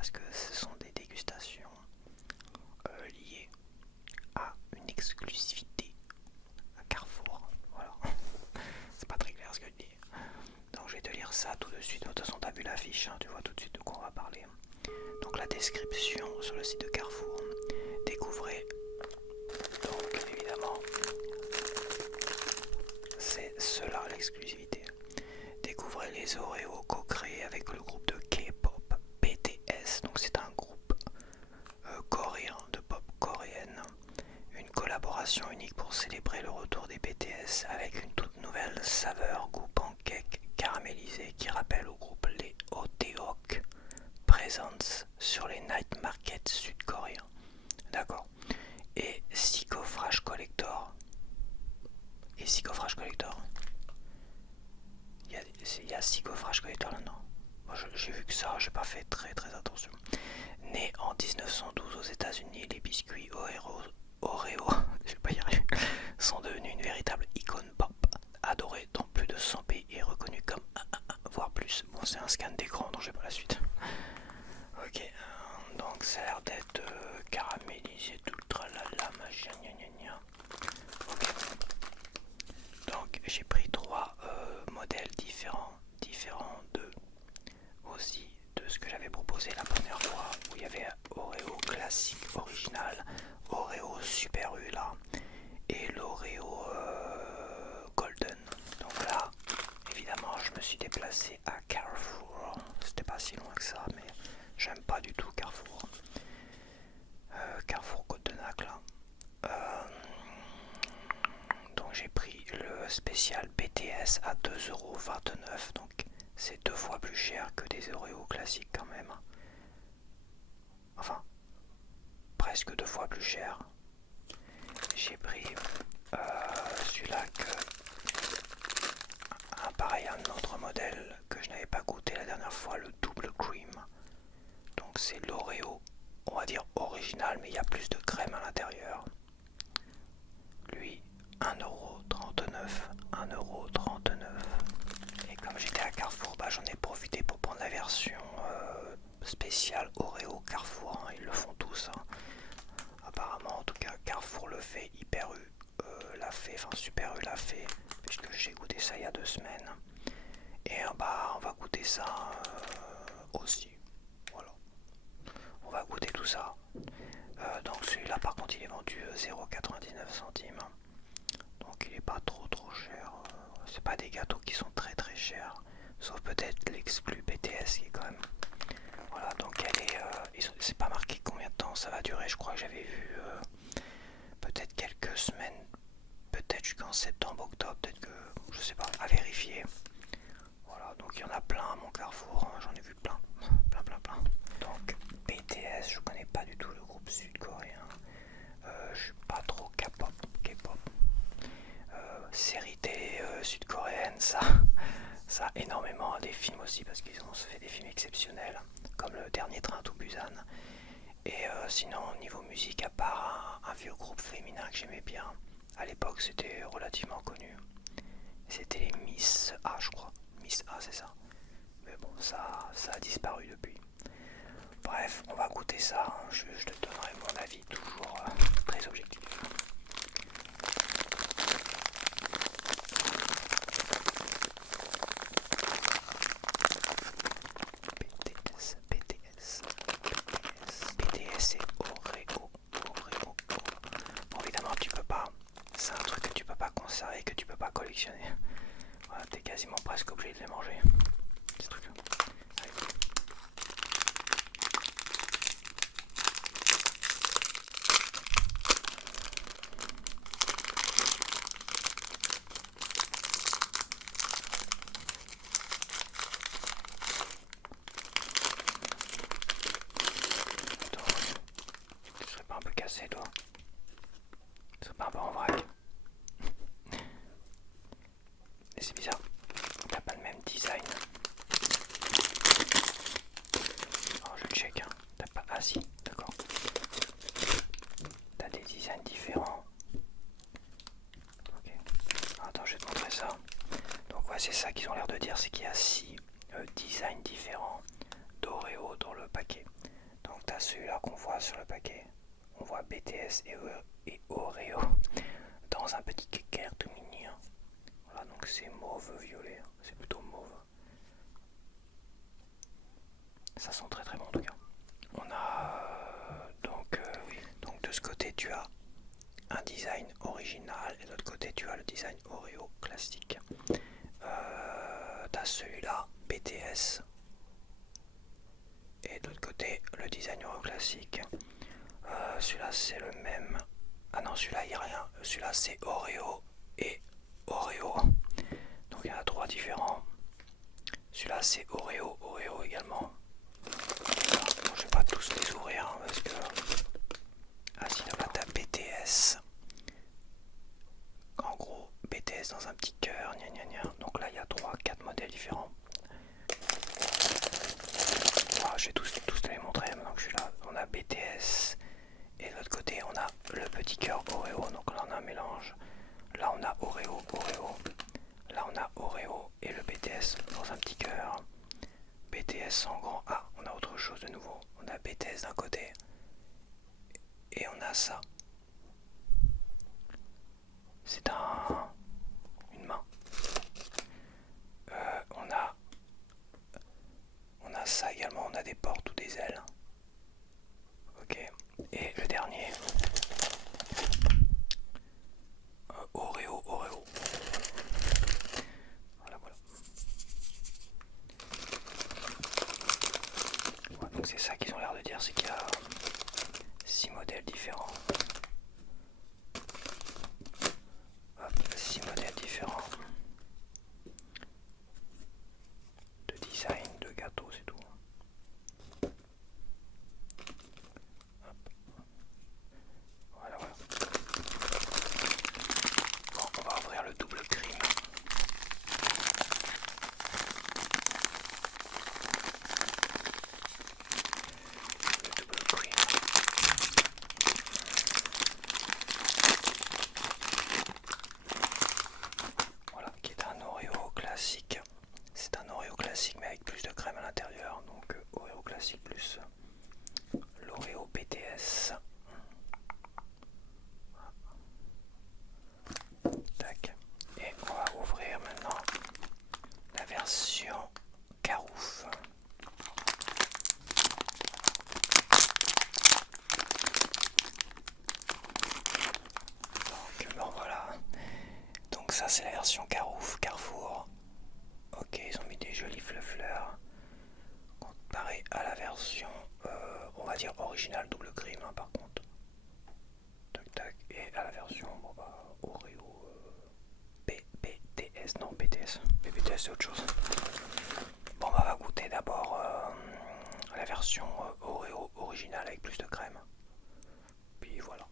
parce que ce sont des dégustations liées à une exclusivité à Carrefour. Voilà, c'est pas très clair ce que je dis. Donc je vais te lire ça tout de suite. De toute façon, t'as vu l'affiche, hein, tu vois tout de suite de quoi on va parler. Donc la description sur le site de Carrefour. Découvrez, donc évidemment, c'est cela l'exclusivité. Découvrez les Oreos co-créés avec le groupe de K-pop BTS. Donc c'est un groupe coréen de pop coréenne. Une collaboration unique pour célébrer le retour des BTS avec une toute nouvelle saveur goût pancake caramélisé qui rappelle au groupe les Oteok Presents sur les night markets sud-coréens. D'accord. Et Psychofresh Collector. Et Psychofresh Collector. Il y a Psychofresh Collector là-dedans. Moi j'ai vu que ça, j'ai pas fait très attention. Né en 1912 aux États-Unis, les biscuits Oreo, je vais pas y arriver, sont devenus une véritable icône pop, adorée dans plus de 100 pays et reconnue comme voire plus. Bon, c'est un scan d'écran, donc j'ai pas la suite. Ok, donc ça a l'air d'être caramélisé, tout le tralala, machin, gna gna gna. Ok, donc j'ai pris trois modèles différents aussi de ce que j'avais proposé la première fois, où il y avait Oreo classique original, Oreo Super U là, et l'Oreo Golden. Donc là, évidemment, je me suis déplacé à Carrefour. C'était pas si loin que ça, mais j'aime pas du tout Carrefour. Carrefour Côte de Nac là. Donc j'ai pris le spécial BTS à 2,29€. Donc c'est 2 fois plus cher que des Oreos classiques quand même. Enfin, presque 2 fois plus cher. J'ai pris celui-là pareil, un autre modèle que je n'avais pas goûté la dernière fois, le double cream. Donc c'est l'Oreo, on va dire original, mais il y a plus de crème à l'intérieur. Lui, 1,39€, 1,39€. Et comme j'étais à Carrefour, bah, j'en ai profité pour prendre la version spéciale Oreo Carrefour, hein, ils le font tous. Hein. Apparemment, en tout cas, Carrefour le fait, Hyper U l'a fait, enfin Super U l'a fait, puisque j'ai goûté ça il y a 2 semaines. Et bah, on va goûter ça aussi. Voilà. On va goûter tout ça. Donc celui-là, par contre, il est vendu 0,99€. Donc il est pas trop cher. C'est pas des gâteaux qui sont très chers. Sauf peut-être l'exclu BTS qui est quand même. Voilà, donc elle est. C'est pas marqué combien de temps ça va durer. Je crois que j'avais vu peut-être quelques semaines. Peut-être jusqu'en septembre, octobre. Peut-être que. Je sais pas. À vérifier. Voilà, donc il y en a plein à mon Carrefour. J'en ai vu plein. Plein. Donc BTS, je connais pas du tout le groupe sud-coréen. Je suis pas trop K-pop. Série télé sud-coréenne, ça énormément, des films aussi parce qu'ils ont fait des films exceptionnels comme le dernier Train to Busan. Et sinon au niveau musique, à part un vieux groupe féminin que j'aimais bien à l'époque, c'était relativement connu, c'était les Miss A, je crois. Miss A, c'est ça, mais bon, ça a disparu depuis. Bref, on va goûter ça, je te donnerai mon avis toujours très objectif. BTS et Oreo. Bon, évidemment, tu peux pas. C'est un truc que tu peux pas conserver, que tu peux pas collectionner. Voilà, t'es quasiment presque obligé de les manger. Ces trucs-là. Tu serais pas un peu cassé, toi? Tu serais pas un peu en vrac? Mais c'est bizarre, t'as pas le même design. Alors je check, hein. T'as pas. Ah si, d'accord. T'as des designs différents. Ok. Attends, je vais te montrer ça. Donc ouais, c'est ça qu'ils ont l'air de dire, c'est qu'il y a 6 designs différents d'Oreo dans le paquet. tu as celui-là qu'on voit sur le paquet. On voit BTS et Oreo dans un petit kéker tout mignon. Voilà, donc c'est mauve violet, c'est plutôt mauve. Ça sent très très bon en tout cas. On a donc de ce côté tu as un design original et de l'autre côté tu as le design Oreo classique. T'as celui-là BTS et de l'autre côté le design Oreo classique. Celui-là c'est le même. Ah non, celui-là il n'y a rien. Celui-là c'est Oreo et Oreo. Donc il y en a 3 différents. Celui-là c'est Oreo également. Bon, je vais pas tous les ouvrir hein, parce que. Ah si, là t'as BTS. En gros, BTS dans un petit cœur, gna gna gna. Donc là il y a 3-4 modèles différents. Voilà, je vais tous te les montrer maintenant que je suis là. On a BTS. Et de l'autre côté on a le petit cœur Oreo. Donc là on a un mélange. Là on a Oreo. Là on a Oreo et le BTS dans un petit cœur. BTS en grand. Ah, on a autre chose de nouveau. On a BTS d'un côté. Et on a ça. C'est une main. On a ça également. On a des portes ou des ailes. Ok. Et le dernier. Oreo. Voilà. Ouais, donc c'est ça qu'ils ont l'air de dire, c'est qu'il y a 6 modèles différents. 6 modèles différents de design, de gâteau, c'est tout. Hop. Voilà. Bon, on va ouvrir le double cream. Voilà, qui est un Oreo classique. C'est un Oreo classique mais avec plus de crème à l'intérieur. Donc Oreo classique plus l'Oreo BTS. Tac. Et on va ouvrir maintenant la version Carouf. Donc bon voilà. Donc ça c'est la version Carouf, Carrefour. Ok, ils ont mis des jolis fleurs comparé à la version on va dire originale double cream hein, par contre. Tac tac. Et à la version Oreo BTS. Non BTS. BTS c'est autre chose. Bon on va goûter d'abord la version Oreo originale avec plus de crème. Puis voilà.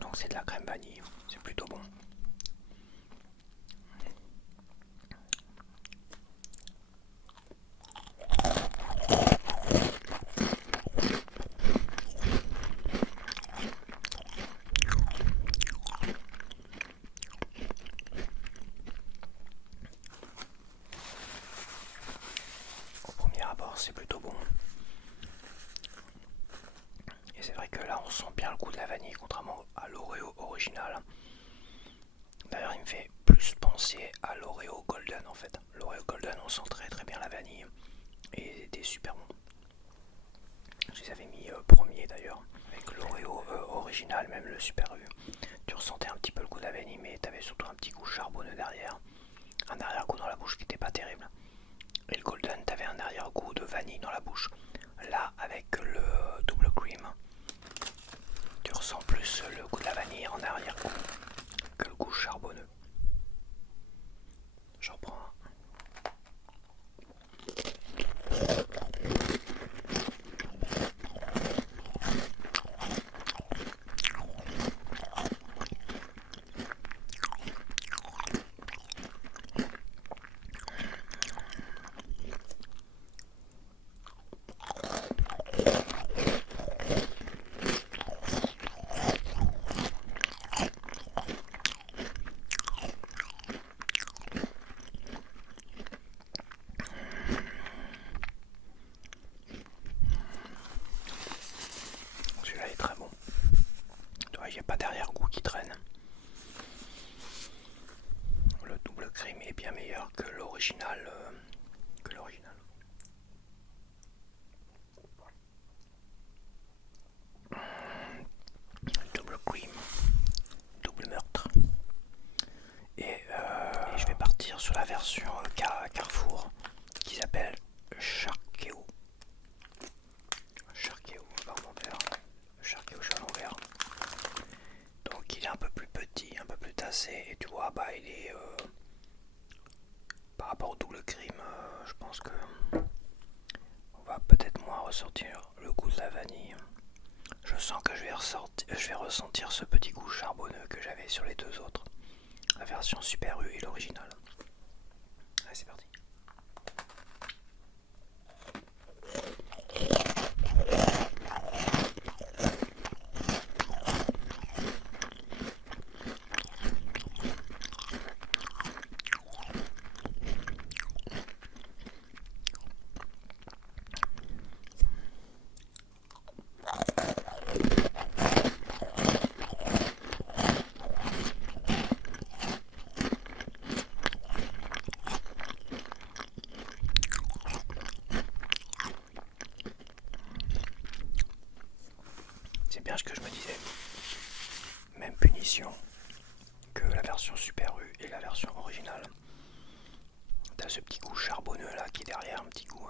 Donc c'est de la crème vanille, c'est plutôt bon. Au premier abord c'est plutôt bon. Et c'est vrai que là on sent bien le goût de la vanille contrairement à l'Oreo original. D'ailleurs il me fait plus penser à l'Oreo Golden en fait. L'Oreo Golden on sent très très bien la vanille et c'était super bon. Je les avais mis premier d'ailleurs. Avec l'Oreo original, même le Super U, tu ressentais un petit peu le goût de la vanille mais tu avais surtout un petit goût charbonneux derrière. Un arrière-goût dans la bouche qui n'était pas terrible. Et le Golden, tu avais un arrière-goût de vanille dans la bouche. Là avec le double cream, tu ressens plus le goût de la vanille en arrière-goût que le goût charbonneux. J'en prends un. l'original. Que l'original. Double cream, double meurtre. Et je vais partir sur la version Carrefour qui s'appelle Charqueo. Charqueo, pardon, vert. Charqueo chalon vert. Donc il est un peu plus petit, un peu plus tassé. Et tu vois, bah il est par rapport au double cream, je pense que on va peut-être moins ressortir le goût de la vanille. Je sens que je vais ressentir ce petit goût charbonneux que j'avais sur les deux autres. La version Super U et l'original. Allez, c'est parti. C'est bien ce que je me disais. Même punition que la version Super U et la version originale. T'as ce petit goût charbonneux là qui est derrière, un petit goût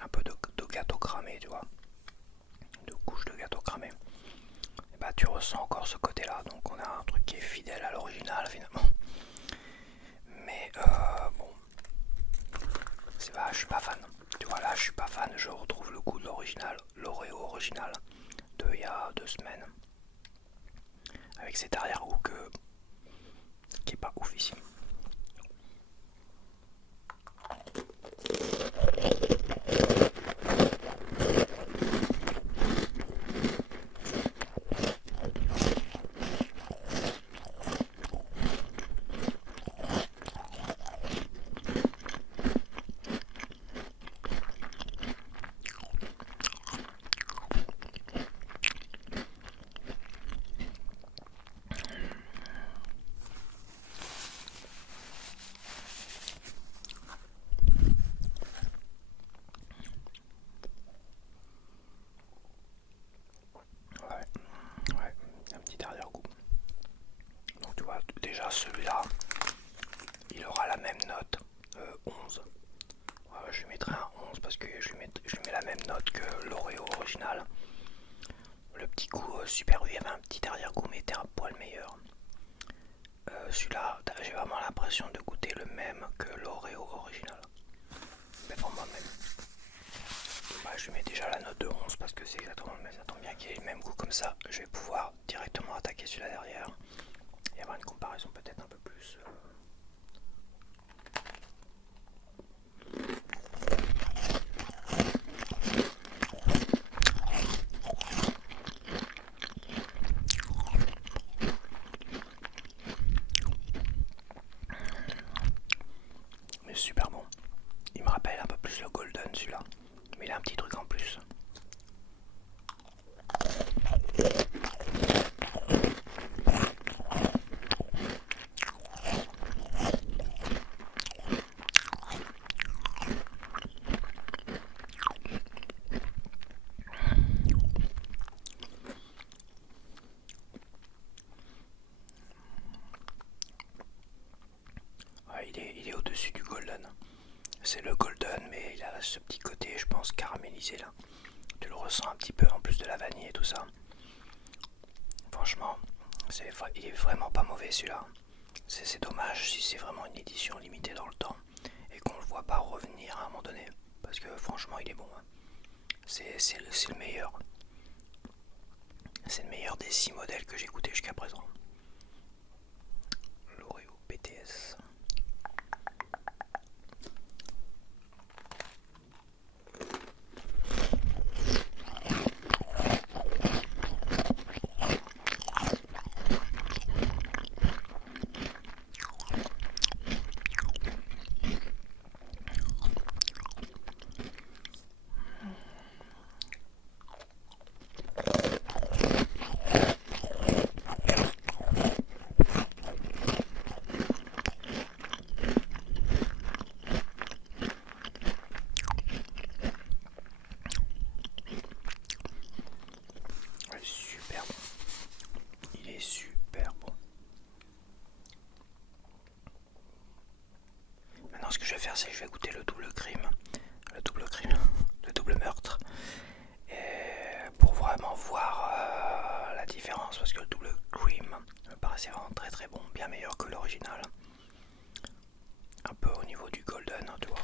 un peu de gâteau cramé, tu vois. De couche de gâteau cramé. Et bah tu ressens encore ce côté là. Donc on a un truc qui est fidèle à l'original finalement. Mais bon. C'est pas, je suis pas fan. Tu vois là je suis pas fan, je retrouve le goût de l'original, l'Oreo original de il y a 2 semaines. Avec cet arrière-goût qui est pas oufissime. Ouais, un petit arrière-goût. Donc tu vois, déjà celui-là, il aura la même note, 11. Je lui mettrai un 11 parce que je lui mets la même note que l'Oreo original. Le petit goût Super U, il y avait un petit arrière-goût mais était un poil meilleur. Celui-là, j'ai vraiment l'impression de goûter le même que l'Oreo original. Mais pour moi-même. Bah, je lui mets déjà la note de 11 parce que c'est exactement le même. Ça tombe bien qu'il ait le même goût comme ça. Je vais pouvoir directement attaquer celui-là derrière et avoir une comparaison peut-être un peu plus. Mais super bon. Il me rappelle un peu plus le Golden celui-là. Mais il a un petit truc en plus. Ouais, il est au-dessus du Golden. C'est le Golden, mais il a ce petit côté, je pense, caramélisé là. Tu le ressens un petit peu en plus de la vanille et tout ça. Franchement, il est vraiment pas mauvais celui-là. C'est dommage si c'est vraiment une édition limitée dans le temps et qu'on le voit pas revenir à un moment donné. Parce que franchement, il est bon. C'est le meilleur. C'est le meilleur des 6 modèles que j'ai goûté jusqu'à présent. L'Oreo BTS. c'est que je vais goûter le double crime, le double meurtre, et pour vraiment voir la différence, parce que le double cream me paraissait vraiment très très bon, bien meilleur que l'original, un peu au niveau du golden, hein, tu vois.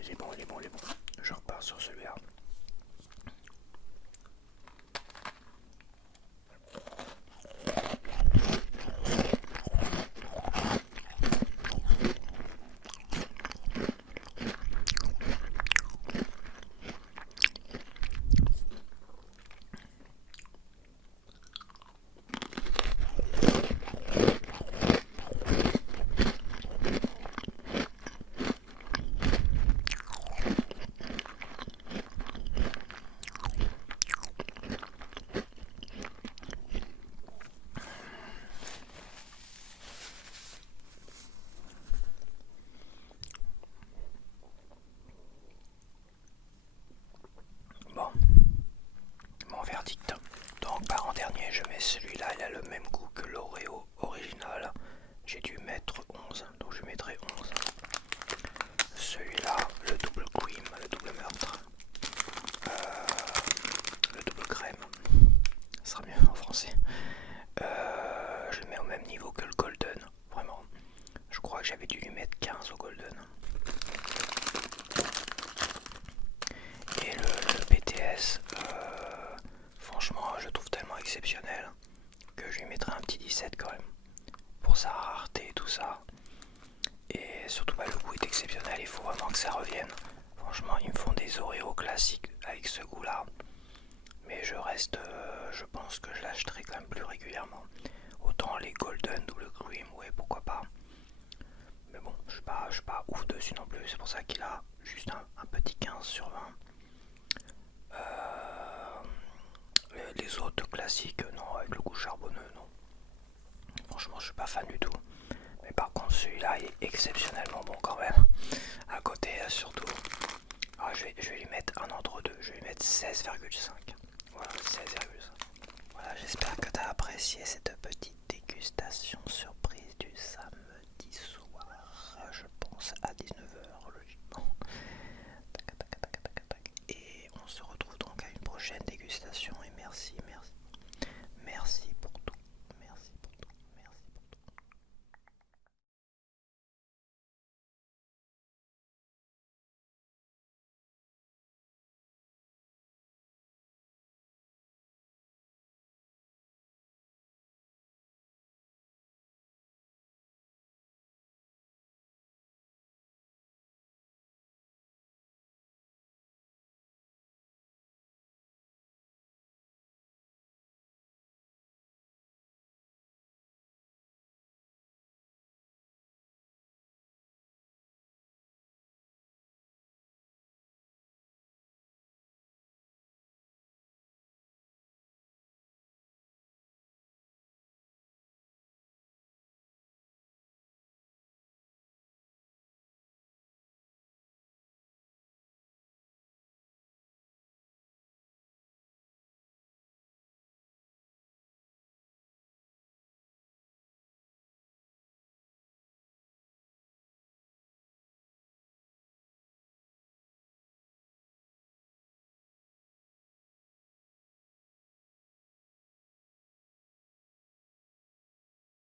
Il est bon. Je repars sur celui-là. Bon, mon verdict. Donc en dernier, je mets celui-là, il a le même goût que l'Oreo original. J'ai dû mettre 11, donc je mettrai 11. Celui-là, le double cream, le double meurtre, le double crème, ça sera mieux en français. Je le mets au même niveau que le golden, vraiment. Je crois que j'avais dû lui mettre 15 au golden. Et le BTS, franchement, je trouve tellement exceptionnel que je lui mettrai un petit 17 quand même. Pour sa rareté et tout ça. Et surtout, le goût est exceptionnel, il faut vraiment que ça revienne. Franchement, ils me font des Oreos classiques avec ce goût-là. Mais je pense que je l'achèterai quand même plus régulièrement. Autant les Golden Double Cream, ouais, pourquoi pas. Mais bon, je suis pas ouf dessus non plus, c'est pour ça qu'il a juste un petit 15 sur 20. Les autres classiques, non, avec le goût charbonneux, non. Franchement, je suis pas fan du tout. Mais par contre, celui-là, il est exceptionnellement bon quand même. À côté, surtout. Alors, je vais lui mettre un entre deux. Je vais lui mettre 16,5. Voilà, 16,5. Voilà, j'espère que tu as apprécié cette petite dégustation surprise du samedi soir. Je pense à 19h, logiquement. Et on se retrouve donc à une prochaine dégustation. Et merci, merci.